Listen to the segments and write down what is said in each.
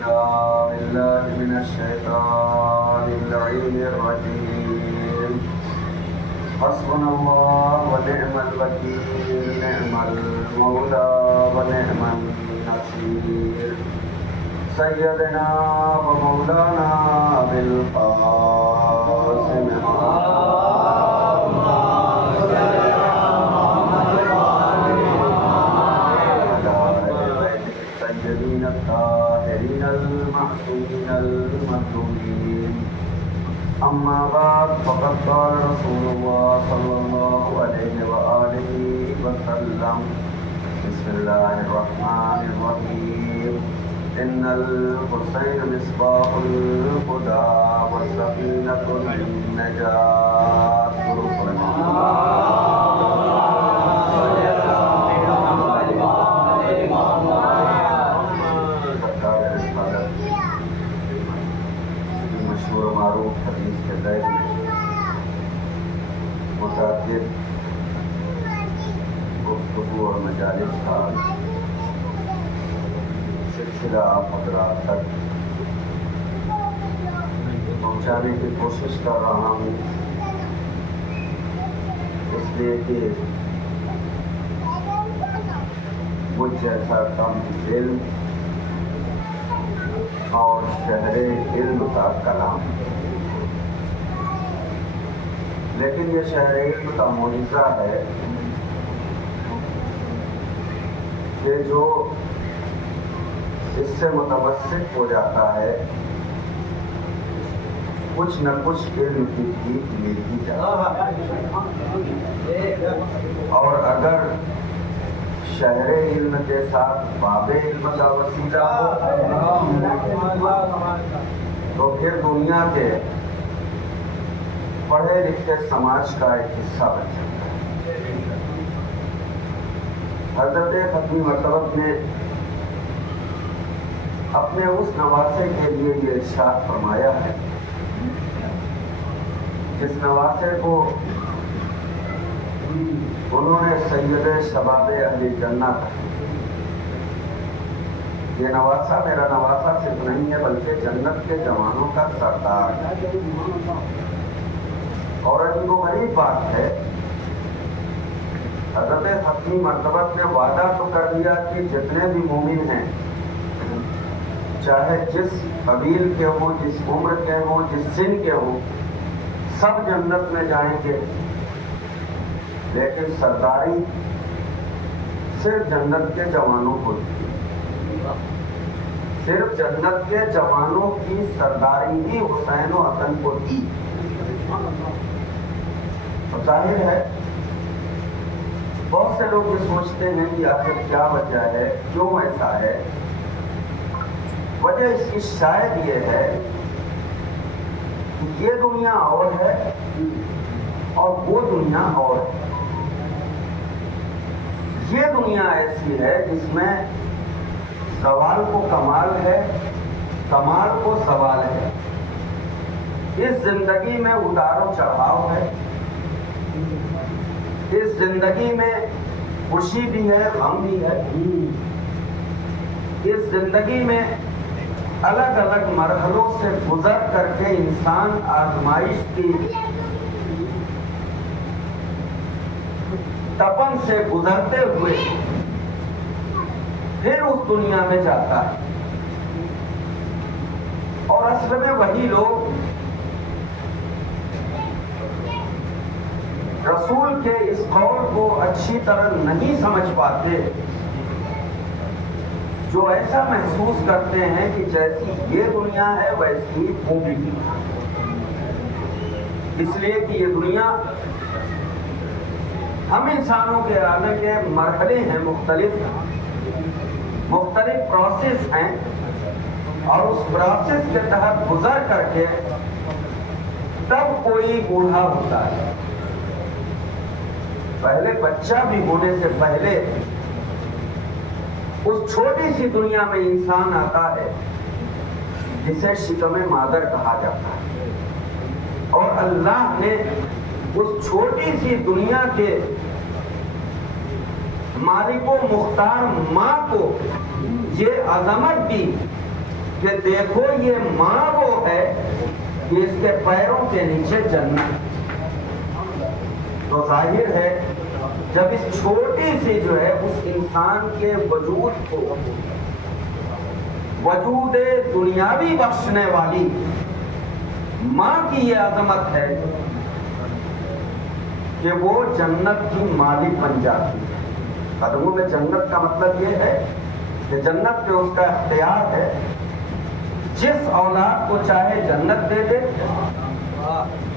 بالله من الشيطان اللعين الرجيم حسبنا الله ونعم الوكيل نعم المولى ونعم النصير سيدنا ومولانا بالقاسم الطاهرين المعصومين المظلومين أما بعد فقد قال رسول الله صلى الله عليه وآله وسلم بسم الله الرحمن الرحيم إن الحسين مصباح الهدى والسكينة النجاة معروف حدیث کے ذیل میں متعدد گفتگو اور مجالس کا سلسلہ آپ حضرات تک پہنچانے کی کوشش کر رہا ہوں، اس لیے کہ مجھ جیسا کم علم اور شہر علم کا کلام، لیکن یہ شہر علم کا معجزہ ہے کہ جو اس سے متوسط ہو جاتا ہے کچھ نہ کچھ علم کی بھیک مل ہی جاتا ہے، اور اگر شہر علم کے ساتھ باب علم کا وسیلہ ہو تو پھر دنیا کے پڑھے لکھے سماج کا ایک حصہ بن جاتا ہے۔ حضرت ختمی مرتبہ نے اپنے اس نواسے کے لیے یہ ارشاد فرمایا ہے جس نواسے کو انہوں نے سید شباب اہل جنت، یہ نواسا میرا نواسا صرف نہیں ہے بلکہ جنت کے جوانوں کا سردار ہے، اور عجیب و غریب بات ہے حضرت ختمی مرتبہ نے وعدہ تو کر دیا کہ جتنے بھی مومن ہیں چاہے جس قبیل کے ہوں، جس عمر کے ہوں، جس سن کے ہوں، سب جنت میں جائیں گے، لیکن سرداری صرف جنت کے جوانوں کو دی، صرف جنت کے جوانوں کی سرداری ہی حسین و حسن کو دی۔ ظاہر ہے بہت سے لوگ یہ سوچتے ہیں کہ آخر کیا وجہ ہے، کیوں ایسا ہے؟ وجہ اس کی شاید یہ ہے کہ یہ دنیا اور ہے اور وہ دنیا اور ہے۔ یہ دنیا ایسی ہے جس میں زوال کو کمال ہے، کمال کو زوال ہے۔ اس زندگی میں اتار و چڑھاؤ ہے، اس زندگی میں خوشی بھی ہے، غم بھی ہے، اس زندگی میں الگ الگ مرحلوں سے گزر کر کے انسان آزمائش کی تپن سے گزرتے ہوئے پھر اس دنیا میں جاتا ہے، اور اصل میں وہی لوگ رسول کے اس قول کو اچھی طرح نہیں سمجھ پاتے، جو ایسا محسوس کرتے ہیں کہ جیسی یہ دنیا ہے ویسی وہ بھی، اس لیے کہ یہ دنیا ہم انسانوں کے آنے کے مرحلے ہیں، مختلف پروسیس ہیں، اور اس پروسیس کے تحت گزر کر کے تب کوئی بوڑھا ہوتا ہے۔ پہلے بچہ بھی ہونے سے پہلے اس چھوٹی سی دنیا میں انسان آتا ہے جسے شکم مادر کہا جاتا ہے، اور اللہ نے اس چھوٹی سی دنیا کے مالک و مختار ماں کو یہ عظمت دی کہ دیکھو یہ ماں وہ ہے کہ اس کے پیروں کے نیچے جنت. تو ظاہر ہے جب اس چھوٹی سی جو ہے اس انسان کے وجود کو وجود دنیاوی بخشنے والی ماں کی یہ عظمت ہے کہ وہ جنت کی مالک بن جاتی ہے. قدموں میں جنت کا مطلب یہ ہے کہ جنت پہ اس کا اختیار ہے. جس اولاد کو چاہے جنت دے دے,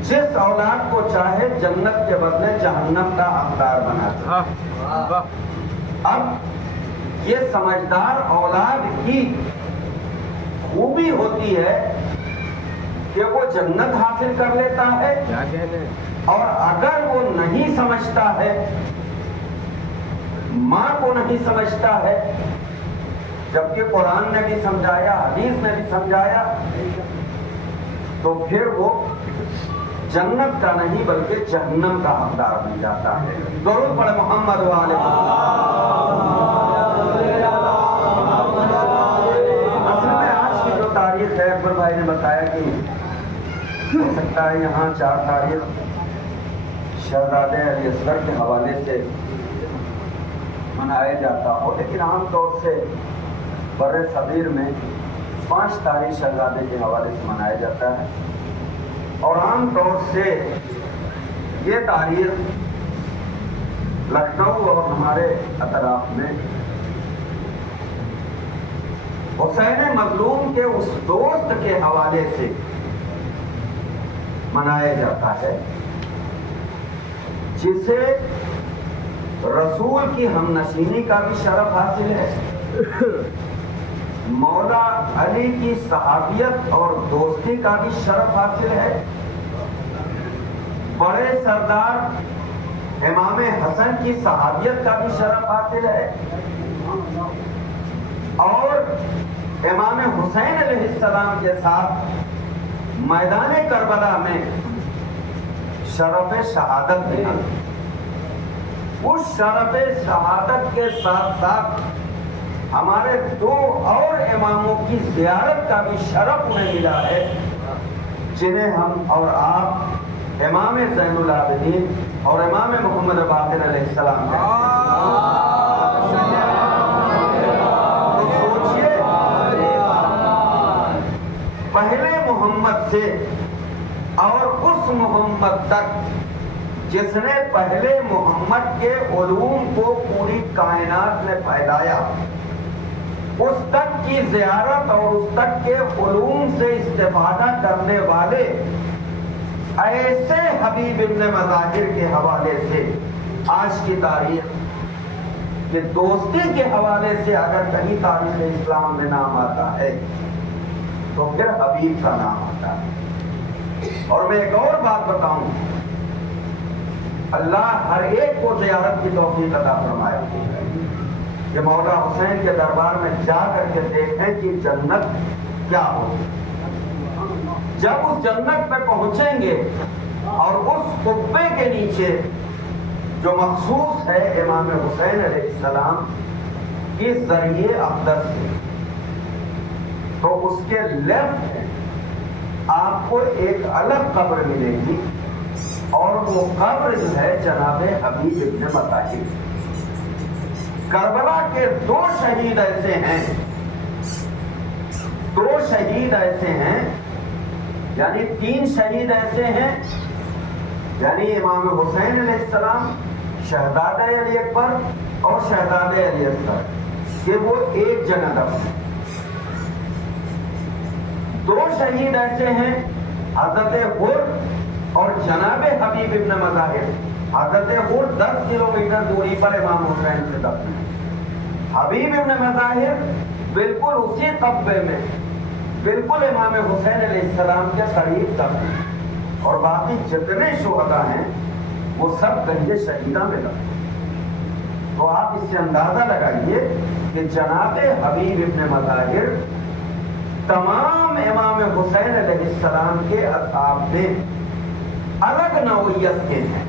جس اولاد کو چاہے جنت کے بدلے جہنم کا حقدار بنا دے. اب یہ سمجھدار اولاد کی خوبی ہوتی ہے کہ وہ جنت حاصل کر لیتا ہے, اور اگر وہ نہیں سمجھتا ہے, ماں کو نہیں سمجھتا ہے, جبکہ قرآن نے بھی سمجھایا, حدیث نے بھی سمجھایا, تو پھر وہ جنت کا نہیں بلکہ جہنم کا حقدار بن جاتا ہے. درود پڑھے محمد والے. اصل میں آج کی جو تاریخ ہے, اکبر بھائی نے بتایا کہ ہو سکتا ہے یہاں 4 تاریخ شہزادے علی اصغر کے حوالے سے منایا جاتا ہو, لیکن عام طور سے بر صغیر میں 5 تاریخ شہزادے کے حوالے سے منایا جاتا ہے. اور عام طور سے یہ تاریخ لکھنؤ اور ہمارے اطراف میں حسین مظلوم کے اس دوست کے حوالے سے منایا جاتا ہے جسے رسول کی ہم نشینی کا بھی شرف حاصل ہے, مولا علی کی صحابیت اور دوستی کا بھی شرف حاصل ہے, بڑے سردار امام حسن کی صحابیت کا بھی شرف حاصل ہے, اور امام حسین علیہ السلام کے ساتھ میدان کربلا میں شرف شہادت بھی ہے. اس شرف شہادت کے ساتھ ساتھ ہمارے 2 اور اماموں کی زیارت کا بھی شرف انہیں ملا ہے, جنہیں ہم اور آپ امام زین العابدین اور امام محمد باقر علیہ السلام تو سوچئے پہلے محمد سے اور اس محمد تک جس نے پہلے محمد کے علوم کو پوری کائنات میں پھیلایا, اس تک کی زیارت اور اس تک کے علوم سے استفادہ کرنے والے ایسے حبیب ابن مظاہر کے حوالے سے آج کی تاریخ کہ دوستی کے حوالے سے اگر کہیں تاریخ اسلام میں نام آتا ہے تو پھر حبیب کا نام آتا ہے. اور میں ایک اور بات بتاؤں, اللہ ہر ایک کو زیارت کی توفیق عطا فرمائے کہ مولا حسین کے دربار میں جا کر کے دیکھیں کہ جنت کیا ہو. جب اس جنت پہ پہنچیں گے اور اس قبے کے نیچے جو مخصوص ہے امام حسین علیہ السلام کی ذریعے اقدس سے, تو اس کے لیفٹ آپ کو ایک الگ قبر ملے گی, اور وہ قبر جو ہے جناب حبیب ابن مطاہر. کربلا کے 2 شہید ایسے ہیں, 2 شہید ایسے ہیں, یعنی 3 شہید ایسے ہیں, یعنی امام حسین علیہ السلام, شہزادہ علی اکبر اور شہزادہ علی اصغر, کہ وہ ایک جگہ دفن ہیں. 2 شہید ایسے ہیں, حضرت حر اور جناب حبیب ابن مظاہر. حضرت حر 10 کلومیٹر دوری پر امام حسین سے دفن ہے. حبیب ابن مظاہر بالکل اسی قبے میں بالکل امام حسین علیہ السلام کے قریب دفن ہے, اور باقی جتنے شہداء ہیں وہ سب گنج شہیدہ میں دفن ہیں. تو آپ اس سے اندازہ لگائیے کہ جناب حبیب ابن مظاہر تمام امام حسین علیہ السلام کے اصحاب میں الگ نوعیت کے ہیں,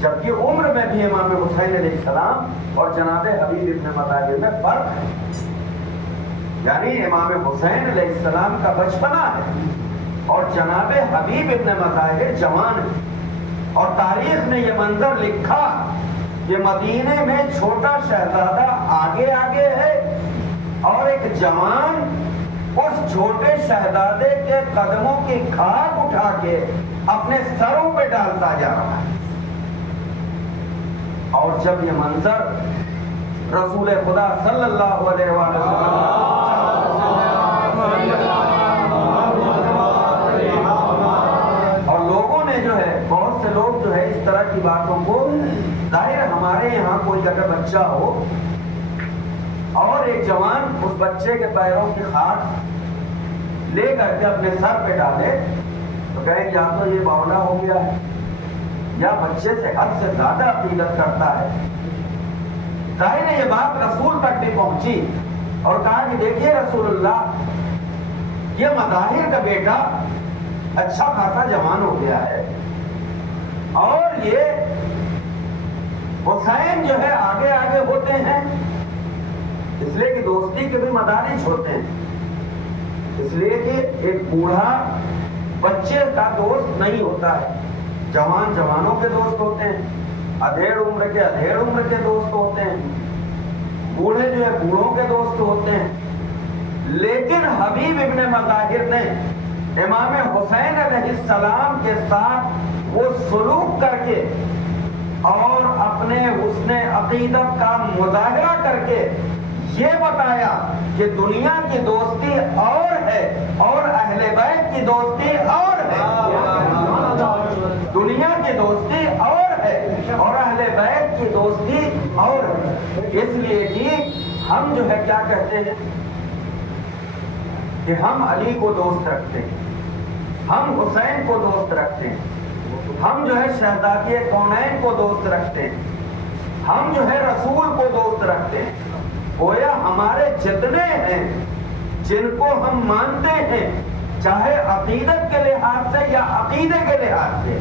جبکہ عمر میں بھی امام حسین علیہ السلام اور جناب حبیب ابن مظاہر میں فرق ہے. یعنی امام حسین علیہ السلام کا بچپنا ہے اور جناب حبیب ابن مظاہر جوان ہے، اور تاریخ نے یہ منظر لکھا کہ مدینے میں چھوٹا شہزادہ آگے آگے ہے اور ایک جوان اس چھوٹے شہزادے کے قدموں کی خاک اٹھا کے اپنے سروں پہ ڈالتا جا رہا ہے۔ اور جب یہ منظر رسول خدا صلی اللہ علیہ وسلم اور لوگوں نے جو ہے، بہت سے لوگ جو ہے اس طرح کی باتوں کو، ظاہر ہمارے یہاں کوئی اگر بچہ ہو اور ایک جوان اس بچے کے پیروں کی خاک لے کر کے اپنے سر پہ ڈالے تو کہیں یا تو یہ باولا ہو گیا ہے یا بچے سے حد سے زیادہ عقیدت کرتا ہے۔ ظاہر ہے یہ بات رسول تک بھی پہنچی اور کہا کہ دیکھیے رسول اللہ، یہ مظاہر کا بیٹا اچھا خاصا جوان ہو گیا ہے اور یہ حسین جو ہے آگے آگے ہوتے ہیں، اس لیے کہ دوستی کے بھی مدارج ہوتے ہیں، اس لیے کہ ایک بوڑھا بچے کا دوست نہیں ہوتا ہے، جوان جوانوں کے دوست ہوتے ہیں، ادھیڑ عمر کے دوست ہوتے ہیں، بوڑھے جو ہے بوڑھوں کے دوست ہوتے ہیں۔ لیکن حبیب ابن مظاہر نے امام حسین علیہ السلام کے ساتھ وہ سلوک کر کے اور اپنے حسن عقیدت کا مظاہرہ کر کے یہ بتایا کہ دنیا کی دوستی اور ہے اور اہل بیت کی دوستی اور ہے، دنیا کی دوستی اور ہے اور اہل بیت کی دوستی اور ہے۔ اس لیے کہ ہم جو ہے کیا کہتے ہیں کہ ہم علی کو دوست رکھتے ہیں، ہم حسین کو دوست رکھتے ہیں، ہم جو ہے شہزادی کونین کو دوست رکھتے ہیں، ہم جو ہے رسول کو دوست رکھتے ہیں۔ گویا ہمارے جتنے ہیں جن کو ہم مانتے ہیں، چاہے عقیدت کے لحاظ سے یا عقیدے کے لحاظ سے،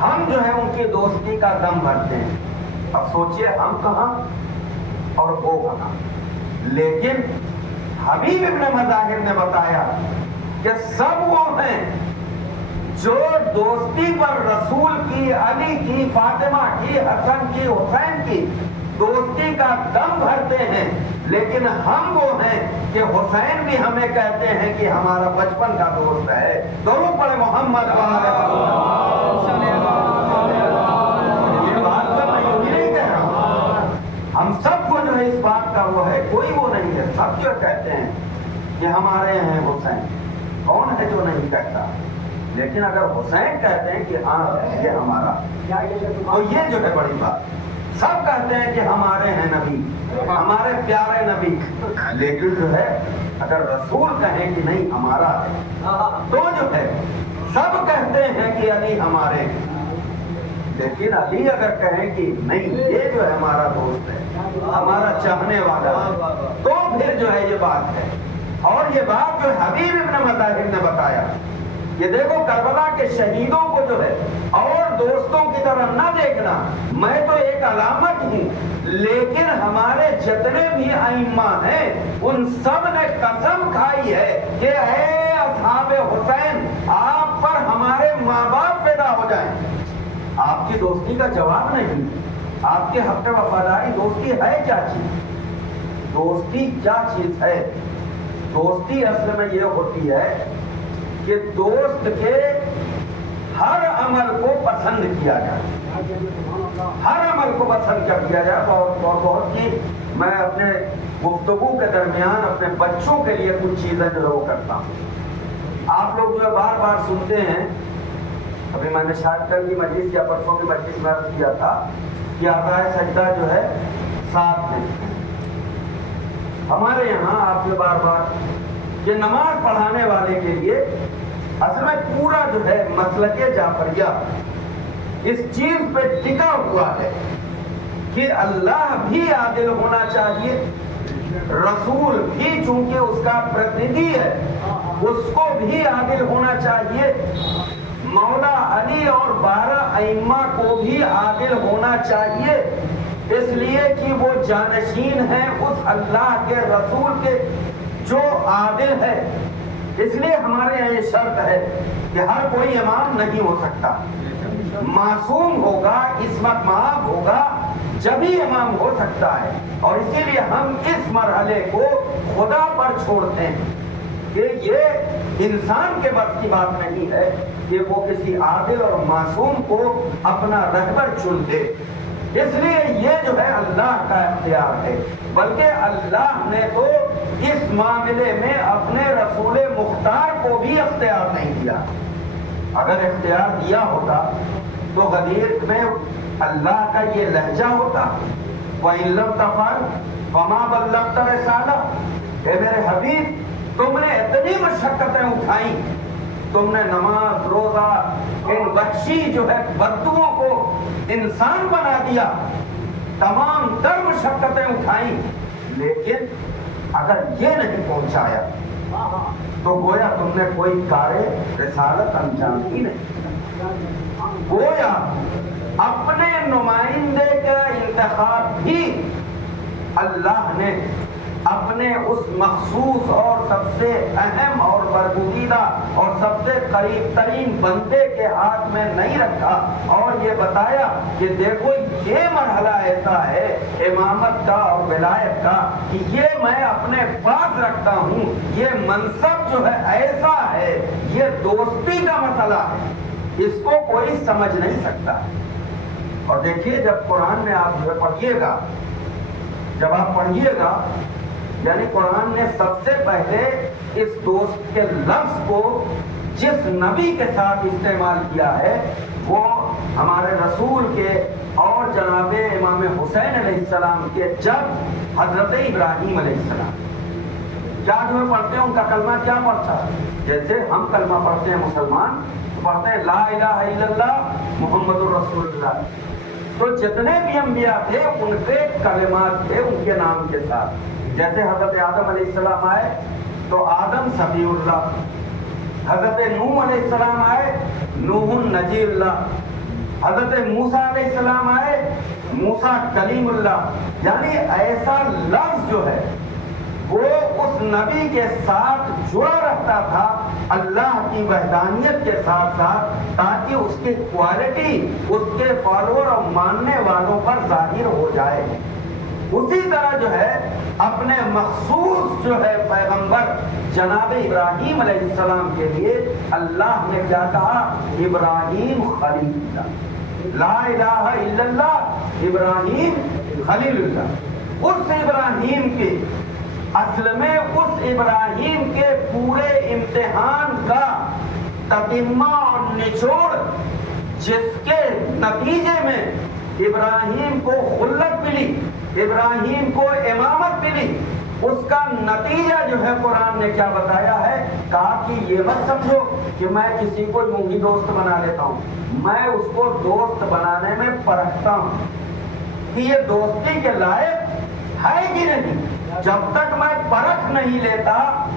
ہم جو ہے ان کی دوستی کا دم بھرتے ہیں۔ اب سوچئے ہم کہاں اور وہ کہاں۔ لیکن حبیب ابن مظاہر نے بتایا کہ سب وہ ہیں جو دوستی پر رسول کی، علی کی، فاطمہ کی، حسن کی، حسین کی دوستی کا دم بھرتے ہیں، لیکن ہم وہ ہیں کہ حسین بھی ہمیں کہتے ہیں کہ ہمارا بچپن کا دوست ہے۔ دونوں پڑھے محمد یہ بات تو میں یوں ہی نہیں کہہ رہا ہوں، ہم سب کو جو ہے اس بات کا وہ ہے، کوئی وہ نہیں ہے، سب جو کہتے ہیں کہ ہمارے ہیں حسین، کون ہے جو نہیں کہتا؟ لیکن اگر حسین کہتے ہیں کہ ہاں یہ ہمارا، تو یہ جو ہے بڑی بات۔ سب کہتے ہیں کہ ہمارے ہیں نبی، ہمارے پیارے نبی، لیکن جو ہے اگر رسول کہیں کہ نہیں ہمارا ہے تو جو ہے سب کہتے ہیں کہ علی ہمارے، لیکن علی اگر کہیں کہ نہیں یہ جو ہے ہمارا دوست ہے، ہمارا چاہنے والا ہے، تو پھر جو ہے یہ بات ہے۔ اور یہ بات جو حبیب ابن مظاہر نے بتایا کہ دیکھو کربلا کے شہیدوں کو جو ہے اور دوستوں کی طرح نہ دیکھنا، میں تو ایک علامت ہوں، لیکن ہمارے جتنے بھی ائمہ ہیں ان سب نے قسم کھائی ہے کہ اے اصحاب حسین، آپ پر ہمارے ماں باپ پیدا ہو جائیں، آپ کی دوستی کا جواب نہیں، آپ کے حق وفاداری دوستی ہے کیا چیز؟ دوستی کیا چیز ہے؟ دوستی اصل میں یہ ہوتی ہے کہ دوست کے ہر عمل کو پسند کیا جائے، ہر عمل کو پسند کر دیا جائے۔ بہت کی میں اپنے گفتگو کے درمیان اپنے بچوں کے لیے کچھ چیزیں جو وہ کرتا ہوں۔ آپ لوگ جو ہے بار بار سنتے ہیں، ابھی میں نے شاید کل کی مجلس یا پرسوں کی مجلس میں عرض کیا تھا کہ اعضائے سجدہ جو ہے 7 ہیں۔ ہمارے یہاں آپ سے بار بار کہ نماز پڑھانے والے کے لیے اصل میں پورا جو ہے مسلک جعفریہ اس چیز پہ ٹکا ہوا ہے کہ اللہ بھی عادل ہونا چاہیے، رسول بھی چونکہ اس کا پرتنیدھی ہے اس کو بھی عادل ہونا چاہیے، مولا علی اور 12 ائمہ کو بھی عادل ہونا چاہیے، اس لیے کہ وہ جانشین ہیں اس اللہ کے رسول کے جو عادل ہے. اس لیے ہمارے یہاں یہ شرط ہے کہ ہر کوئی امام نہیں ہو سکتا. معصوم ہوگا، عصمت مآب ہوگا، جبھی امام ہو سکتا ہے. اور اسی لیے ہم اس مرحلے کو خدا پر چھوڑتے ہیں کہ یہ انسان کے بس کی بات نہیں ہے کہ وہ کسی عادل اور معصوم کو اپنا رہبر چن دے. اس لیے یہ جو ہے اللہ کا اختیار ہے، بلکہ اللہ نے تو اس معاملے میں اپنے رسول مختار کو بھی اختیار نہیں دیا. اگر اختیار دیا ہوتا تو غدیر میں اللہ کا یہ لہجہ ہوتا، وَإِن لَمْ تَفْعَلْ فَمَا بَلَّغْتَ رِسَالَتَهُ. اے میرے حبیب، تم نے اتنی مشقتیں اٹھائیں، تم نے نماز روزہ ان وحشی جو ہے بدوؤں کو انسان بنا دیا، تمام تر مشقتیں اٹھائیں، لیکن اگر یہ نہیں پہنچایا تو گویا تم نے کوئی کار رسالت انجام ہی نہیں. گویا اپنے نمائندے کا انتخاب بھی اللہ نے اپنے اس مخصوص اور سب سے اہم اور برگزیدہ اور سب سے قریب ترین بندے کے ہاتھ میں نہیں رکھا، اور یہ بتایا کہ دیکھو یہ مرحلہ ایسا ہے امامت کا اور ولایت کا کہ یہ میں اپنے پاس رکھتا ہوں. یہ منصب جو ہے ایسا ہے، یہ دوستی کا مسئلہ ہے، اس کو کوئی سمجھ نہیں سکتا. اور دیکھیے جب قرآن میں آپ جو پڑھیے گا، جب آپ پڑھیے گا، یعنی قرآن نے سب سے پہلے اس دوست کے لفظ کو جس نبی کے ساتھ استعمال کیا ہے وہ ہمارے رسول کے اور جناب امام حسین علیہ السلام کے جب حضرت ابراہیم علیہ السلام کیا جو ہے پڑھتے ہیں، ان کا کلمہ کیا پڑھتا ہے؟ جیسے ہم کلمہ پڑھتے ہیں مسلمان، پڑھتے ہیں لا الہ الا اللہ محمد الرسول اللہ. تو جتنے بھی انبیاء تھے ان کے کلمات تھے ان کے نام کے ساتھ. جیسے حضرت آدم علیہ السلام آئے تو آدم صفی اللہ، حضرت نوح علیہ السلام آئے نوح نجی اللہ، حضرت موسیٰ علیہ السلام آئے موسیٰ کلیم اللہ. یعنی ایسا لفظ جو ہے وہ اس نبی کے ساتھ جڑا رہتا تھا اللہ کی وحدانیت کے ساتھ ساتھ، تاکہ اس کی کوالٹی اس کے فالوور اور ماننے والوں پر ظاہر ہو جائے. اسی طرح جو ہے اپنے مخصوص جو ہے پیغمبر جناب ابراہیم علیہ السلام کے لیے اللہ نے کیا کہا؟ ابراہیم خلیل اللہ، لا الہ الا اللہ ابراہیم خلیل اللہ. اس ابراہیم کے اصل میں اس ابراہیم کے پورے امتحان کا تتمہ اور نچوڑ جس کے نتیجے میں ابراہیم کو خلت ملی، ابراہیم کو امامت ملی، اس کا نتیجہ جو ہے قرآن نے کیا بتایا ہے؟ کہا کہ یہ مت سمجھو کہ میں کسی کو یوں ہی دوست بنا لیتا ہوں، میں اس کو دوست بنانے میں پرکھتا ہوں کہ یہ دوستی کے لائق ہے کہ نہیں. جب تک میں پرکھ نہیں لیتا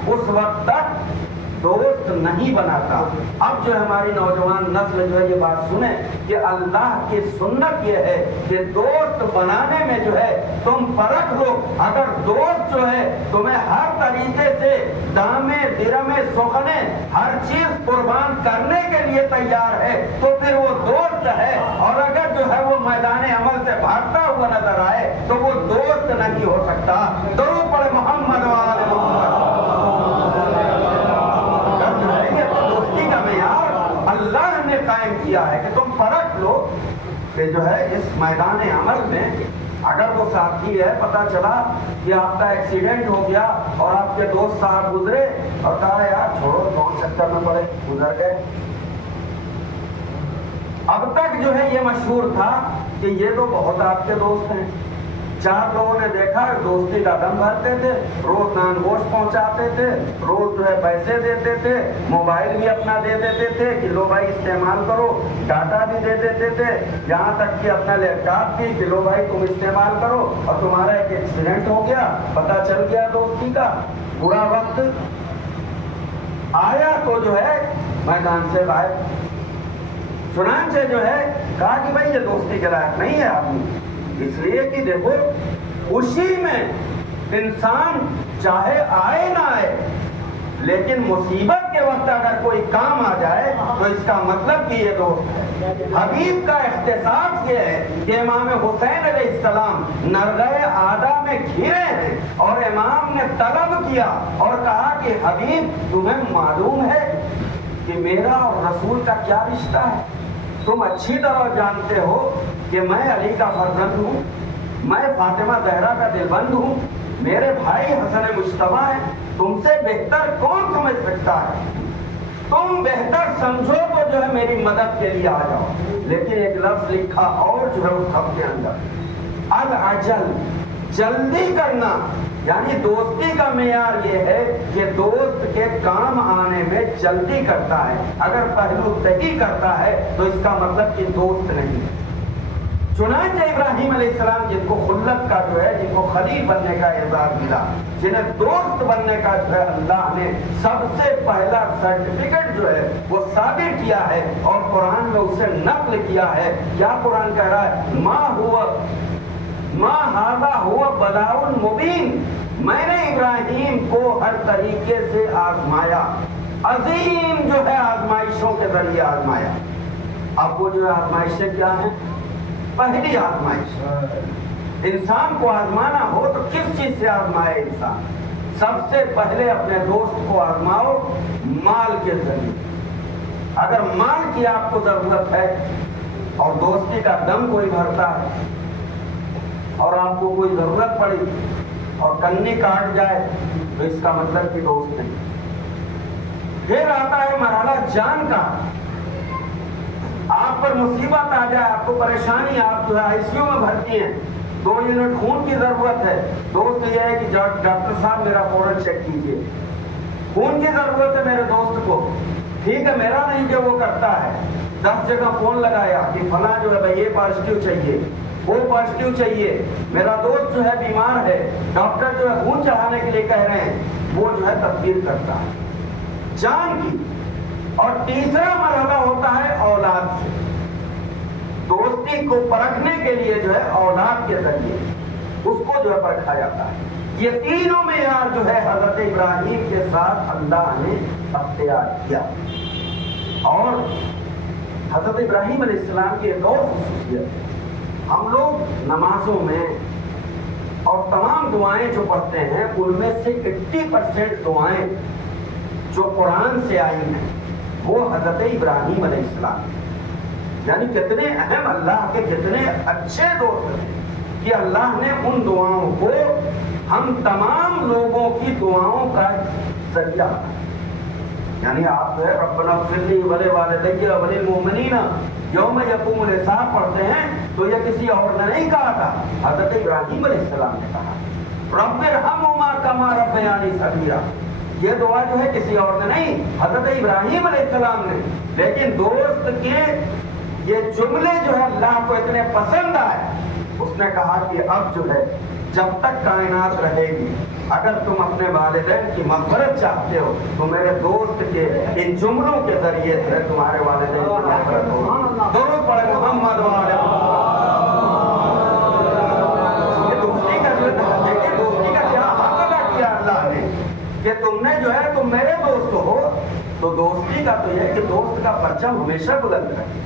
اس وقت تک دوست نہیں بناتا. اب جو ہماری نوجوان نسل جو ہے یہ بات سنیں کہ اللہ کی سنت یہ ہے کہ دوست بنانے میں جو ہے تم پرکھ لو. اگر دوست جو ہے تمہیں ہر طریقے سے دامے درمے سخنے ہر چیز قربان کرنے کے لیے تیار ہے تو پھر وہ دوست ہے، اور اگر جو ہے وہ میدان عمل سے بھاگتا ہوا نظر آئے تو وہ دوست نہیں ہو سکتا. درود پڑھے محمد وآل محمد. اللہ نے قائم کیا ہے کہ تم پرکھ لو کہ جو ہے اس میدان عمل میں اگر وہ ساتھی ہے، پتہ چلا کہ آپ کا ایکسیڈنٹ ہو گیا اور آپ کے دوست صاحب گزرے اور کہا یار چھوڑو کون چکر میں پڑے، گزر گئے. اب تک جو ہے یہ مشہور تھا کہ یہ تو بہت آپ کے دوست ہیں، چار لوگوں نے دیکھا دوستی کا دم بھرتے تھے، روز نان گوشت پہنچاتے تھے، روز جو ہے پیسے دیتے تھے، موبائل بھی اپنا دے دیتے تھے کہ لو بھائی استعمال کرو، ڈاٹا بھی دے دیتے تھے، یہاں تک کہ اپنا لیپ ٹاپ بھی کہ لو بھائی تم استعمال کرو. اور تمہارا ایک ایکسیڈنٹ ہو گیا، پتہ چل گیا دوستی کا، برا وقت آیا تو جو ہے میدان سے غائب. چنانچہ جو ہے کہا کہ بھائی یہ دوستی کے لائق نہیں ہے آدمی، اس لیے کہ دیکھو خوشی میں انسان چاہے آئے نہ آئے لیکن مصیبت کے وقت اگر کوئی کام آ جائے تو اس کا مطلب کہ یہ دوست ہے۔ حبیب کا اختصاص یہ ہے کہ امام حسین علیہ السلام نرغہ عادہ میں گھرے ہیں اور امام نے طلب کیا اور کہا کہ حبیب تمہیں معلوم ہے کہ میرا اور رسول کا کیا رشتہ ہے؟ تم اچھی طرح جانتے ہو کہ میں علی کا فرزند ہوں، میں فاطمہ زہرا کا دلبند ہوں، میرے بھائی حسن مجتبی ہیں، تم سے بہتر کون سمجھ سکتا ہے؟ تم بہتر سمجھو تو جو ہے میری مدد کے لیے آ جاؤ۔ لیکن ایک لفظ لکھا اور جو ہے اس خط کے اندر، العجل، جلدی کرنا، یعنی دوستی کا معیار یہ ہے کہ دوست کے کام آنے میں جلدی کرتا ہے، اگر پہلو تہی کرتا ہے تو اس کا مطلب کہ دوست نہیں۔ چنانچہ ابراہیم علیہ السلام جن کو خلت کا جو ہے، جن کو خلیل بننے کا اعزاز ملا، جنہیں دوست بننے کا جو ہے اللہ نے سب سے پہلا سرٹیفکیٹ جو ہے وہ ثابت کیا ہے اور قرآن میں اسے نقل کیا ہے۔ کیا قرآن کہہ رہا ہے؟ ما ھذا ھو بلاء مبین، میں نے ابراہیم کو ہر طریقے سے آزمایا، عظیم جو ہے آزمائشوں کے ذریعے آزمایا۔ اب وہ جو ہے آزمائشیں کیا ہیں؟ پہلی آزمائش، انسان کو آزمانا ہو تو کس چیز سے آزمائے انسان؟ سب سے پہلے اپنے دوست کو آزماؤ مال کے ذریعے۔ اگر مال کی آپ کو ضرورت ہے اور دوستی کا دم کوئی بھرتا ہے اور آپ کو کوئی ضرورت پڑی اور کنی کاٹ جائے تو اس کا مطلب کہ دوست نہیں۔ پھر آتا ہے مرحلہ جان کا، آپ پر مصیبت آ جائے، آپ کو پریشانی، آپ جو ہے آئی سی یو میں بھرتی ہیں، 2 یونٹ خون کی ضرورت ہے، دوست یہ ہے کہ ڈاکٹر صاحب میرا فوراً چیک کیجئے، خون کی ضرورت ہے میرے دوست کو، ٹھیک ہے میرا نہیں کہ وہ کرتا ہے، 10 جگہ فون لگایا کہ فلاں جو ہے بھائی یہ پازیٹیو چاہیے، وہ پازیٹیو چاہیے، میرا دوست جو ہے بیمار ہے، ڈاکٹر جو ہے خون چڑھانے کے لیے کہہ رہے ہیں، وہ جو ہے تدبیر کرتا ہے جان کی۔ اور تیسرا مرحلہ ہوتا ہے اولاد سے، دوستی کو پرکھنے کے لیے جو ہے اولاد کے ذریعے اس کو جو ہے پرکھا جاتا ہے۔ یہ تینوں معیار جو ہے حضرت ابراہیم کے ساتھ اللہ نے اختیار کیا۔ اور حضرت ابراہیم علیہ السلام کی ایک اور خصوصیت ہے، ہم لوگ نمازوں میں اور تمام دعائیں جو پڑھتے ہیں ان میں سے 80% دعائیں جو قرآن سے آئی ہیں وہ حضرت ابراہیم علیہ السلام، یعنی کتنے اہم اللہ کے کتنے اچھے دوست ہیں کہ اللہ نے ان دعاؤں کو ہم تمام لوگوں کی دعاؤں کا ذریعہ، یعنی آپ جو ہے ربنا اغفر لی ولوالدی وللمؤمنین یوم یقوم الحساب پڑھتے ہیں تو یہ کسی اور نے نہیں کہا تھا، حضرت ابراہیم علیہ السلام نے کہا رب ارحمہما کما ربیانی صغیرا۔ یہ دعا جو ہے کسی اور نے نہیں، حضرت ابراہیم علیہ السلام نے۔ لیکن دوست کے یہ جملے جو ہے اللہ کو اتنے پسند آئے، اس نے کہا کہ اب جو ہے جب تک کائنات رہے گی اگر تم اپنے والدین کی مغفرت چاہتے ہو تو میرے دوست کے ان جملوں کے ذریعے جو ہے تمہارے والدین کی مغفرت ہوگی۔ درود پڑھیں محمد و آل محمد۔ دوستی کا جو ہے دوستی کا کیا حق ادا کیا اللہ نے کہ تم نے جو ہے تم میرے دوست ہو، تو دوستی کا تو یہ کہ دوست کا پرچم ہمیشہ بلند رہے۔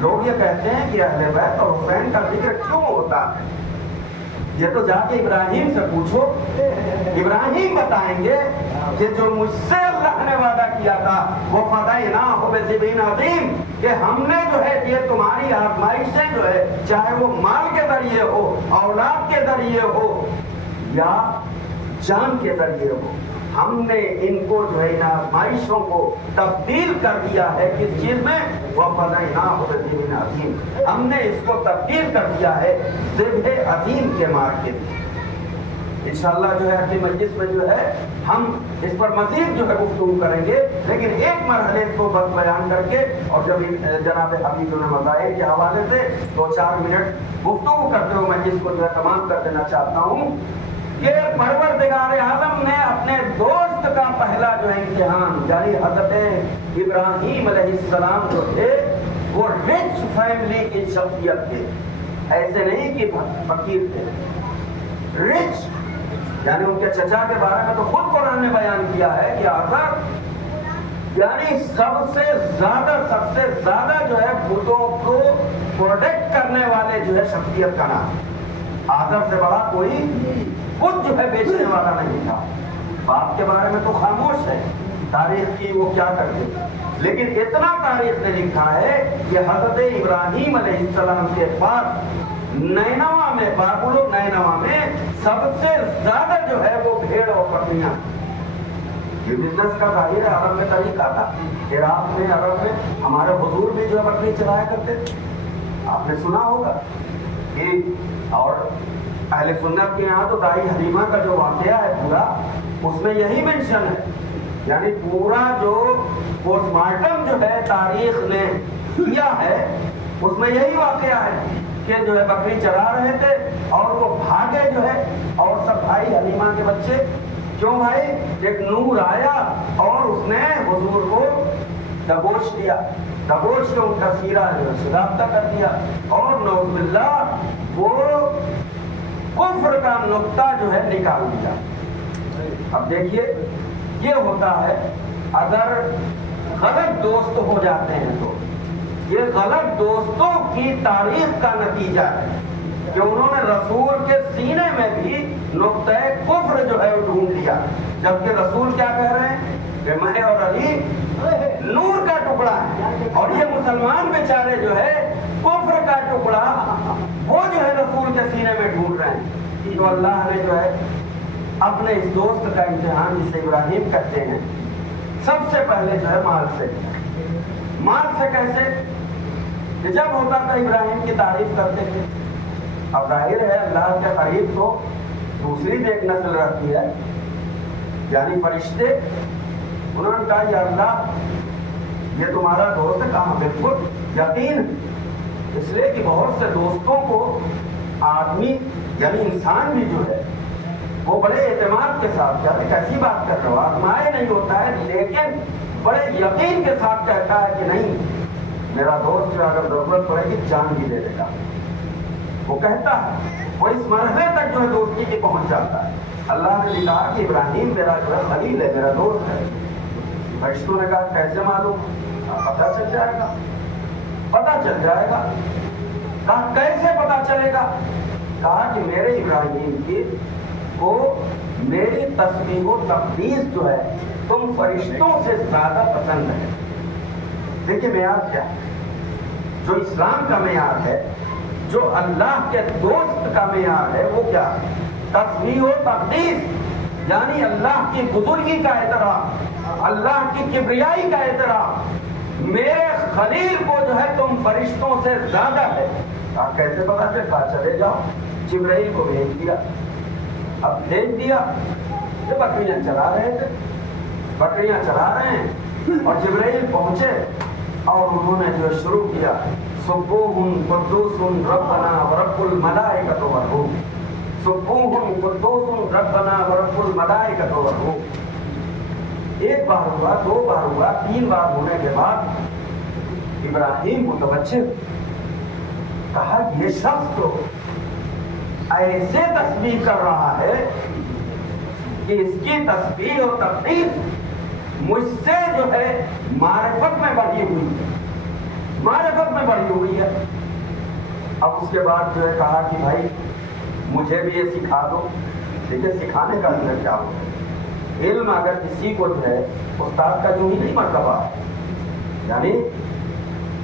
لوگ یہ کہتے ہیں کہ اہل بیت اور حسین کا ذکر کیوں ہوتا ہے، یہ تو جا کے ابراہیم سے پوچھو، ابراہیم بتائیں گے کہ جو مجھ سے اللہ نے وعدہ کیا تھا وہ فدیناہ بذبح عظیم، کہ ہم نے جو ہے یہ تمہاری آزمائشیں جو ہے چاہے وہ مال کے ذریعے ہو، اولاد کے ذریعے ہو یا جان کے ذریعے ہو، ہم نے ان کو جو ہے ان آزمائشوں کو تبدیل کر دیا ہے کس چیز میں؟ وَفَدَيْنَاهُ بِذِبْحٍ عَظِيمٍ، ہم نے اس کو تبدیل کر دیا ہے ذبح عظیم کے مار کے۔ انشاءاللہ جو ہے اگلی مجلس میں جو ہے ہم اس پر مزید جو ہے گفتگو کریں گے، لیکن ایک مرحلے کو بس بیان کر کے اور جب جناب حبیب مسائل کے حوالے سے 2-4 منٹ گفتگو کرتے ہوئے مجلس کو جو ہے تمام کر دینا چاہتا ہوں کہ پروردگار اعظم نے اپنے دوست کا پہلا جو امتحان یعنی حضرت ابراہیم علیہ السلام جو تھے وہ رچ فیملی کی شخصیت تھے، ایسے نہیں کہ فقیر تھے، رچ یعنی ان کے چچا کے بارے میں تو خود قرآن نے بیان کیا ہے کہ آزر یعنی سب سے زیادہ جو ہے بتوں کو پروٹیکٹ کرنے والے جو ہے شخصیت کا نام، آزر سے بڑا کوئی خود جو ہے بیچنے والا نہیں تھا۔ باپ کے بارے میں تو خاموش ہے، تاریخ کی وہ کیا کرتے، لیکن اتنا تاریخ نے لکھا ہے کہ حضرت ابراہیم علیہ السلام کے پاس نینوا میں، بابل و نینوا میں سب سے زیادہ جو ہے وہ بھیڑ اور بکریاں، یہ بزنس کا ظاہر ہے عرب میں طریقہ تھا، عراق میں، عرب میں ہمارے حضور بھی جو ہے بکری چلایا کرتے تھے، آپ نے سنا ہوگا کہ اور اہل سنت کے یہاں تو دائی حلیمہ کا جو واقعہ ہے پورا اس میں یہی منشن ہے، یعنی پورا جو پوسٹ مارٹم جو ہے تاریخ نے کیا ہے اس میں یہی واقعہ ہے کہ جو ہے بکری چلا رہے تھے اور وہ بھاگے جو ہے، اور سب بھائی حلیمہ کے بچے، کیوں بھائی؟ ایک نور آیا اور اس نے حضور کو دبوچ دیا، دبوچ کے ان کا سیرہ جو ہے شگافتہ کر دیا، اور نعوذ باللہ وہ کفر کا نقطہ جو ہے نکال دیا۔ اب دیکھیے یہ ہوتا ہے اگر غلط دوست ہو جاتے ہیں تو یہ غلط دوستوں کی تاریخ کا نتیجہ ہے کہ انہوں نے رسول کے سینے میں بھی نقطہ کفر جو ہے وہ ڈھونڈ لیا، جبکہ رسول کیا کہہ رہے ہیں کہ میں اور علی نور کا ٹکڑا ہے، اور یہ مسلمان بیچارے جو ہے کفر کا ٹکڑا وہ جو ہے رسول کے سینے میں ڈھونڈ رہے ہیں۔ جو اللہ نے جو ہے اپنے اس دوست کا امتحان جسے ابراہیم کہتے ہیں سب سے پہلے جو ہے مال سے کیسے کہ جب ہوتا تھا ابراہیم کی تعریف کرتے تھے، اب ظاہر ہے اللہ کے قریب تو دوسری بھی ایک نسل رہتی ہے، یعنی فرشتے، انہوں نے کہا یا اللہ یہ تمہارا دوست ہے، کہا بالکل یقین، اس لیے کہ بہت سے دوستوں کو آدمی یعنی انسان بھی جو ہے وہ بڑے اعتماد کے ساتھ کہتے کیسی بات کر رہے ہو، آزمائے نہیں ہوتا ہے لیکن بڑے یقین کے ساتھ کہتا ہے کہ نہیں میرا دوست جو اگر ضرورت پڑے گی جان بھی دے دے گا، وہ کہتا ہے، وہ اس مرحلے تک جو ہے دوستی کی پہنچ جاتا ہے۔ اللہ نے کہا کہ ابراہیم میرا جو ہے خلیل ہے، میرا دوست ہے۔ فرشتوں نے کہا کیسے معلوم؟ پتہ چل جائے گا، پتہ چل جائے گا۔ کہا کیسے پتہ چلے گا؟ کہا کہ میرے ابراہیم کی کو میری تسبیح و تقدیس جو ہے تم فرشتوں سے زیادہ پسند ہے۔ دیکھیے معیار کیا ہے، جو اسلام کا معیار ہے، جو اللہ کے دوست کا معیار ہے وہ کیا ہے؟ تسبیح و تقدیس، یعنی اللہ کی بزرگی کا احترام، اللہ کی کبریائی کا احترام۔ میرے خلیل کو جو ہے تم فرشتوں سے زیادہ ہے۔ کیسے پتا چلتا؟ چلے جاؤ، جبرائیل کو بھیج دیا۔ اب بھیج دیا کہ بکریاں چلا رہے تھے، بکریاں چلا رہے ہیں، اور جبرائیل پہنچے اور انہوں نے جو شروع کیا سبوح قدوس ربنا ورب الملائکۃ والروح، سبوح قدوس ربنا ورب الملائکۃ والروح۔ ایک بار ہوا، دو بار ہوا، تین بار ہونے کے بعد ابراہیم متوجہ، کہا یہ شخص تو ایسے تسبیح کر رہا ہے کہ اس کی تسبیح اور تقدیس مجھ سے جو ہے معرفت میں بڑھی ہوئی ہے، معرفت میں بڑھی ہوئی ہے۔ اب اس کے بعد جو ہے کہا کہ بھائی مجھے بھی یہ سکھا دو۔ دیکھیے سکھانے کا اندر کیا ہوتا ہے، علم اگر کسی کو جو ہے استاد کا جو ہی نہیں مرتبہ، یعنی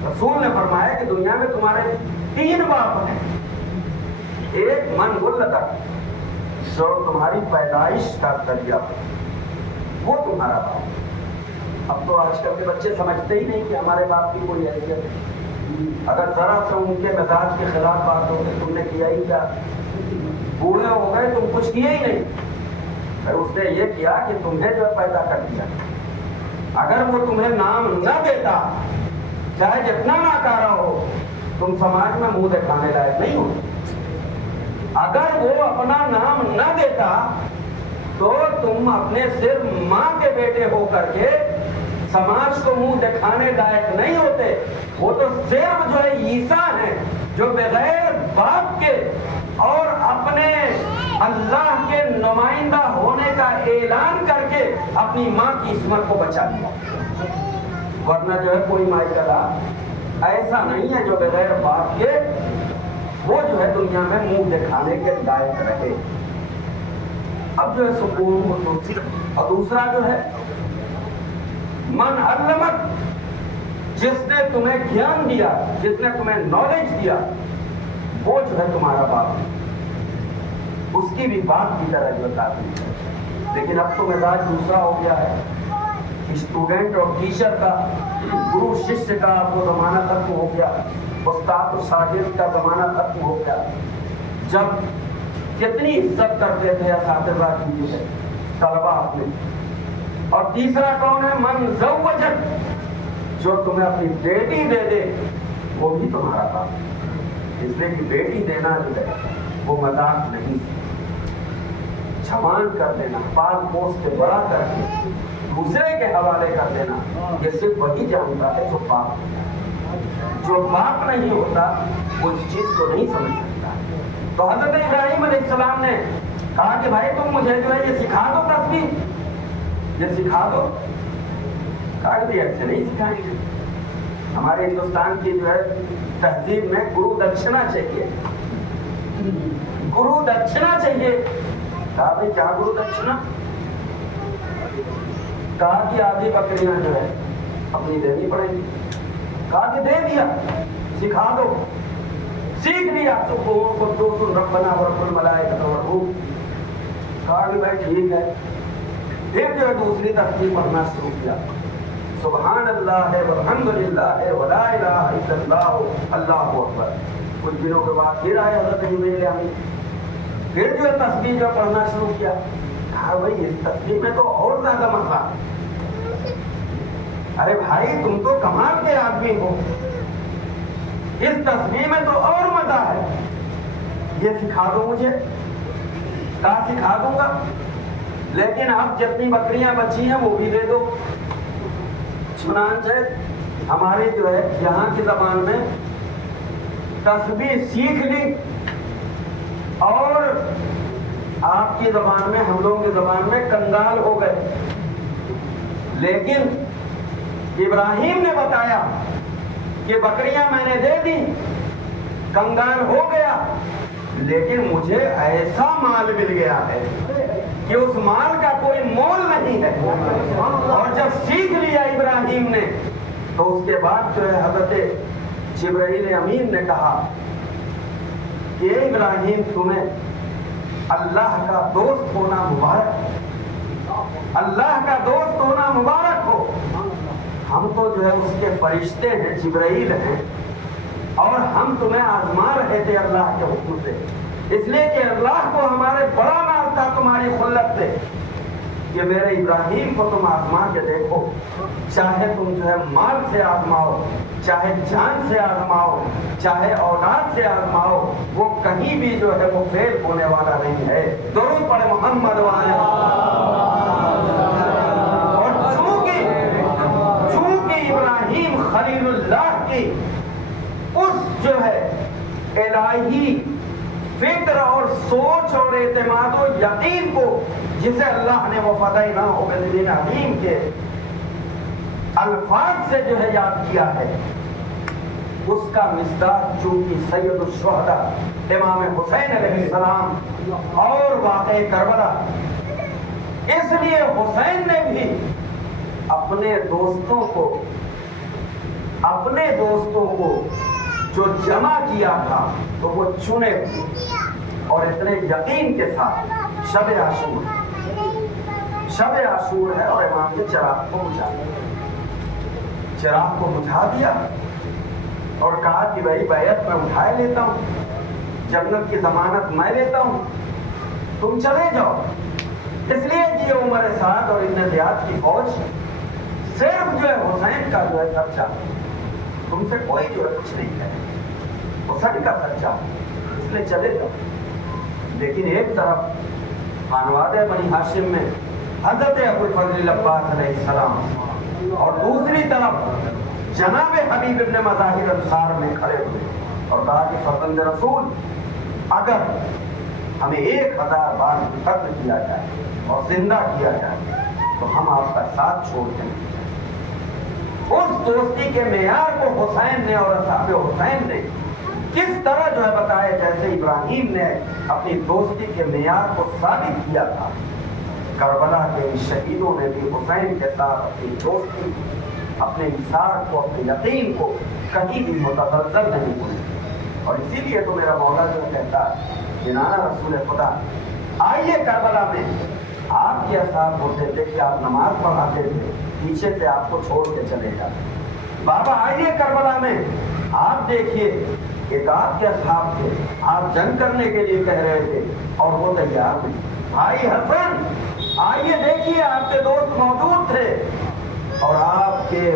رسول نے فرمایا کہ دنیا میں تمہارے تین باپ ہیں، ایک من ولدک جو تمہاری پیدائش کا ذریعہ وہ تمہارا باپ۔ اب تو آج کل کے بچے سمجھتے ہی نہیں کہ ہمارے باپ کی کوئی حیثیت ہے، اگر ذرا سے ان کے مزاج کے خلاف بات ہو کہ تم نے کیا ہی کیا، بوڑھے ہو گئے تم کچھ کیے ہی نہیں، اس نے یہ کیا کہ تمہیں جو پیدا کر دیا، اگر وہ تمہیں نام نہ دیتا چاہے جتنا ناکارہ ہو تم سماج میں منہ دکھانے لائق نہیں ہو، اگر وہ اپنا نام نہ دیتا تو تم اپنے صرف ماں کے بیٹے ہو کر کے سماج کو منہ دکھانے لائق نہیں ہوتے۔ وہ تو صرف جو ہے عیسیٰ ہیں جو بغیر باپ کے اور اپنے اللہ کے نمائندہ ہونے کا اعلان کر کے اپنی ماں کی عصمت کو بچا لیا. ورنہ جو ہے کوئی مائی کا ایسا نہیں ہے جو بغیر باپ کے وہ جو ہے دنیا میں منہ دکھانے کے لائق رہے. اب جو ہے سکون اور دوسرا جو ہے من علمک، جس نے تمہیں گیان دیا، جس نے تمہیں نالج دیا، وہ جو ہے تمہارا باپ، اس کی بھی باپ کی طرح جو تعلیم ہے. لیکن اب تو مزاج دوسرا ہو گیا ہے. اسٹوڈنٹ اور ٹیچر کا، گرو ششیہ کا وہ زمانہ ختم ہو گیا. استاد و شاگرد کا زمانہ ختم ہو گیا. جب کتنی عزت کرتے تھے اساتذہ کی ہے طلبا اپنے. اور تیسرا کون ہے؟ من زوجک، جو تمہیں اپنی بیٹی دے دے وہ بھی تمہارا باپ. اس لیے کہ بیٹی دینا جو ہے وہ مذاق نہیں، جوان کر دینا، پال پوس کے بڑا کر کے دوسرے کے حوالے کر دینا، یہ صرف وہی جانتا ہے جو باپ ہوتا ہے. جو باپ نہیں ہوتا وہ اس چیز کو نہیں سمجھ سکتا. تو حضرت ابراہیم علیہ السلام نے کہا کہ بھائی تم مجھے جو ہے یہ سکھا دو تسبیح، یہ سکھا دو. کہا کہ ایسے نہیں سکھائیں گے. ہمارے ہندوستان کی جو ہے تہذیب میں گرو دکشنا چاہیے، گرو دکشنا چاہیے. کہا بھائی کیا گرو دکشنا؟ کہا کہ آدھی بکریاں جو ہے اپنی دینی پڑیں گی. کہا کہ دے دیا، سکھا دو. سیکھ لیا ربنا ورب الملائکۃ والروح. کہا کہ بھائی ٹھیک ہے. پھر جو ہے دوسری تسبیح پڑھنا شروع کیا، سبحان اللہ والحمد للہ ولا الہ الا اللہ اللہ اکبر. کچھ دنوں کے بعد پھر آئے حضرت جبرائیل امین، پھر جو ہے تسبیح جو پڑھنا شروع کیا. کہا بھائی اس تسبیح میں تو اور زیادہ مزہ. ارے بھائی تم تو کمال کے آدمی ہو، اس تسبیح میں تو اور مزہ ہے، یہ سکھا دو مجھے. کہا سکھا دوں گا، لیکن اب جتنی بکریاں بچی ہیں وہ بھی دے دو. چنانچہ ہمارے جو ہے یہاں کی زبان میں تسبیح سیکھ لی، اور آپ کی زبان میں، ہم لوگوں کی زبان میں کنگال ہو گئے. لیکن ابراہیم نے بتایا کہ بکریاں میں نے دے دی، کنگال ہو گیا، لیکن مجھے ایسا مال مل گیا ہے کہ اس مال کا کوئی مول نہیں ہے. اور جب سیکھ لیا ابراہیم نے تو اس کے بعد جو ہے حضرت جبرائیل امین نے کہا کہ ابراہیم تمہیں اللہ کا دوست ہونا مبارک، اللہ کا دوست ہونا مبارک ہو. ہم تو جو ہے اس کے فرشتے ہیں، جبرائیل ہیں، اور ہم تمہیں آزما رہے تھے اللہ کے حکم سے. اس لیے کہ اللہ کو ہمارے بڑا ناز تھا تمہاری خلت سے کہ میرے ابراہیم کو تم آزما کے دیکھو. چاہے تم جو ہے مال سے آزماؤ، چاہے جان سے آزماؤ، چاہے اولاد سے آزماؤ، وہ کہیں بھی جو ہے وہ فیل ہونے والا نہیں ہے. درود پڑھے محمد والے. اور چونکہ ابراہیم خلیل اللہ کی اس جو ہے الہی فکر اور سوچ اور اعتماد و یقین کو، جسے اللہ نے وفدیناہ بذبح عظیم کے الفاظ سے جو ہے یاد کیا ہے، اس کا مصداق چونکہ سید الشہداء امام حسین علیہ السلام اور واقع کربلا، اس لیے حسین نے بھی اپنے دوستوں کو جو جمع کیا تھا تو وہ چنے ہوئے اور اتنے یقین کے ساتھ شب عاشور ہے اور امام نے چراغ کو بجھا دیا اور کہا کہ بھائی بیعت میں اٹھائے لیتا ہوں، جنت کی ضمانت میں لیتا ہوں، تم چلے جاؤ. اس لیے کہ یہ عمر سعد اور ابن زیاد کی فوج صرف جو ہے حسین کا جو ہے سچا، تم سے کوئی جو ہے کچھ نہیں ہے، حسین کا سچا، اس لیے چلے جاؤ. لیکن ایک طرف خانوادہ بنی ہاشم میں حضرت ابو الفضل عباس علیہ السلام اور دوسری طرف جناب حبیب ابن مظاہر انصار میں کھڑے ہوئے اور کہا کہ فرزند رسول اگر ہمیں 1000 بار قتل کیا جائے اور زندہ کیا جائے تو ہم آپ کا ساتھ چھوڑ دیں گے۔ اس دوستی کے معیار کو حسین نے اور اصحاب حسین نے کس طرح جو ہے بتایا، جیسے ابراہیم نے اپنی دوستی کے معیار کو ثابت کیا تھا، کربلا کے شہیدوں نے بھی حسین کے ساتھ اپنی دوستی، اپنے انصار کو، اپنے یقین کو کہیں بھی متزلزل نہیں ہوئی۔ اور اسی لیے تو میرا مولا جو کہتا ہے جنانا رسول خدا، آئیے کربلا میں آپ کے اصحاب ہوتے تھے کہ آپ نماز پڑھاتے تھے، پیچھے سے آپ کو چھوڑ کے چلے جاتے۔ بابا آئیے کربلا میں، آپ دیکھیے ایک آپ کے اصحاب تھے، آپ جنگ کرنے کے لیے کہہ رہے تھے اور وہ تیار نہیں۔ بھائی حسن آئیے دیکھیے، آپ کے دوست موجود تھے اور آپ کے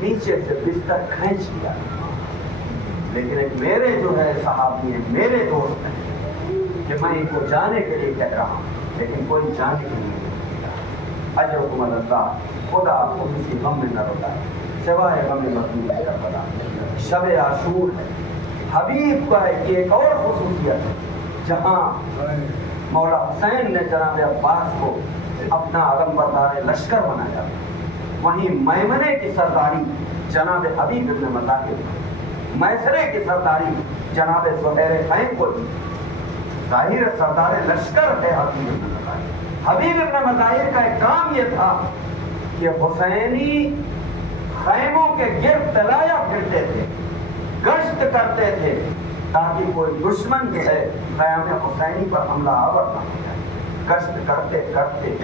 نیچے سے بستر کھینچ لیا، لیکن ایک میرے جو ہے صحابی ہیں، میرے دوست ہیں کہ میں ان کو جانے کے لیے کہہ رہا ہوں، لیکن کوئی جانے کے لیے نہیں۔ اجرکم اللہ، خدا آپ کو کسی غم میں نہ رکھائے سوائے غم مظلوم کربلا۔ شب عاشور ہے، حبیب کا ایک اور خصوصیت ہے، جہاں مولا حسین نے جناب عباس کو اپنا علم بردار لشکر بنایا، وہیں میمنے کی سرداری جناب حبیب ابن مطاہر، میسرے کی سرداری جناب زہیر خیم کو دی۔ ظاہر سردار لشکر ہے حبیب ابن مطاہر۔ حبیب ابن مطاہر کا ایک کام یہ تھا کہ حسینی خیموں کے گرد تلایا پھرتے تھے، گشت کرتے تھے، تاکہ کوئی دشمن جو ہے خیام حسینی پر حملہ آور نہ ہو جائے۔ گشت کرتے کرتے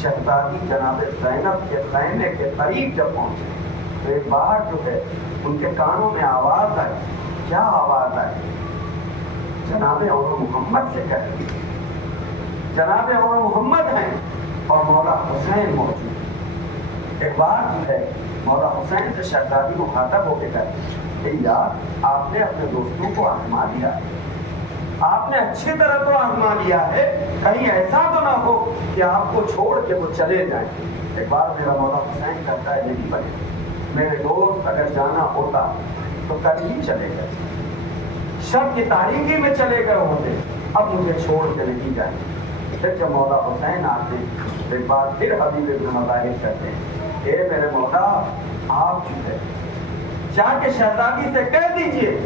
شہزادی جناب زینب کے خیمے کے قریب جب پہنچے تو ایک باہر جو ہے ان کے کانوں میں آواز آئی۔ کیا آواز آئی؟ جناب اور محمد سے کہہ رہی، جناب اور محمد ہیں اور مولا حسین موجود۔ ایک بار جو ہے مولا حسین سے شہزادی مخاطب ہو کے کہتے ہیں، یار آپ نے اپنے دوستوں کو آزما لیا، آپ نے اچھی طرح تو آزما لیا ہے، کہیں ایسا تو نہ ہو کہ آپ کو چھوڑ کے وہ چلے جائیں۔ ایک بار میرا مولا حسین کہتا ہے، نہیں بنے میرے دوست اگر جانا ہوتا تو کل ہی چلے گئے، شب کی تاریکی میں چلے گئے ہوتے، اب مجھے چھوڑ کے نہیں جائیں۔ پھر جب مولا حسین آتے ایک بار پھر حبیب ابن مطاہر کہتے ہیں، اے میرے مولا آپ جو ہے جا کے شہزادی سے کہہ دیجئے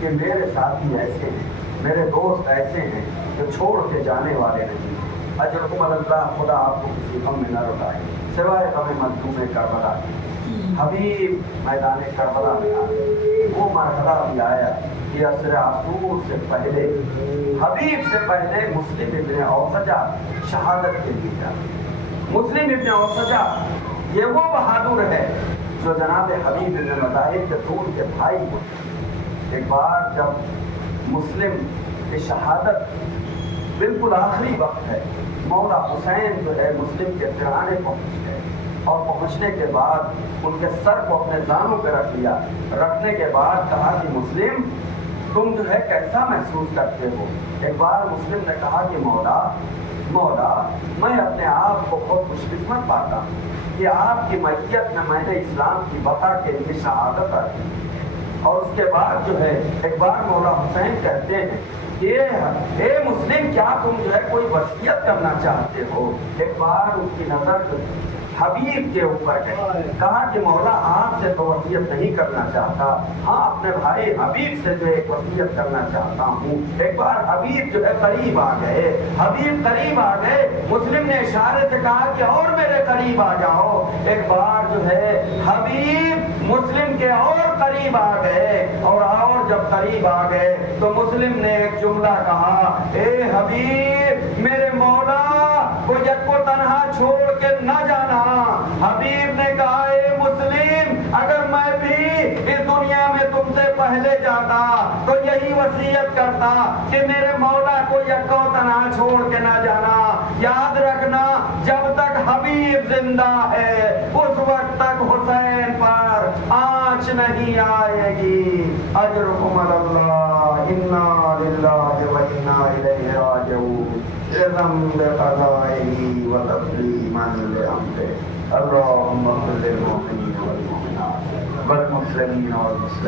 کہ میرے ساتھی ایسے ہیں، میرے دوست ایسے ہیں جو چھوڑ کے جانے والے نہیں۔ اجرکم اللہ، خدا آپ کو کسی غم میں نہ رکھائے سوائے غم مظلوم کربلا۔ حبیب میدان کربلا میں آئے، وہ مرحلہ بھی آیا کہ عصر عاشور سے پہلے، حبیب سے پہلے مسلم ابن اوسجہ شہادت کے لیے جاتے۔ مسلم ابن اوسجہ یہ وہ بہادر ہے جو جناب حبیب ابن مطاہر کے دور کے بھائی ہوتے۔ ایک بار جب مسلم کی شہادت بالکل آخری وقت ہے، مولا حسین جو ہے مسلم کے سرانے پہنچ گئے اور پہنچنے کے بعد ان کے سر کو اپنے دانوں پہ رکھ لیا۔ رکھنے کے بعد کہا کہ مسلم تم جو ہے کیسا محسوس کرتے ہو؟ ایک بار مسلم نے کہا کہ مولا میں اپنے آپ کو بہت خوش قسمت پاتا ہوں کہ آپ کی میت میں نے اسلام کی بقا کے لیے شہادت دی۔ اور اس کے بعد جو ہے ایک بار مولا حسین کہتے ہیں کہ اے مسلم کیا تم جو ہے کوئی وصیت کرنا چاہتے ہو؟ ایک بار اس کی نظر حبیب کے اوپر گئی، کہا کہ مولا آپ سے تو وصیت نہیں کرنا چاہتا، ہاں اپنے بھائی حبیب سے جو ایک وصیت کرنا چاہتا ہوں۔ ایک بار حبیب جو ہے قریب آ گئے، حبیب قریب آ گئے، مسلم نے اشارے سے کہا کہ اور میرے قریب آ جاؤ۔ ایک بار جو ہے حبیب مسلم کے اور قریب آ گئے، اور جب قریب آ گئے تو مسلم نے ایک جملہ کہا، اے حبیب میرے مولا کو یک کو تنہا چھوڑ کے نہ جانا۔ حبیب نے کہا، اے مسلم اگر میں بھی اس دنیا میں تم سے پہلے جاتا تو یہی وصیت کرتا کہ میرے مولا کو یک کو تنہا چھوڑ کے نہ جانا۔ یاد رکھنا جب تک حبیب زندہ ہے اس وقت تک حسین پر آنچ نہیں آئے گی۔ اجرکم اللہ، انا للہ و انا الیہ راجعون، رضم بقضائہ و تسلیما لامرہ، اللہم اغفر للمؤمنین والمؤمنات والمسلمین والمسلمات۔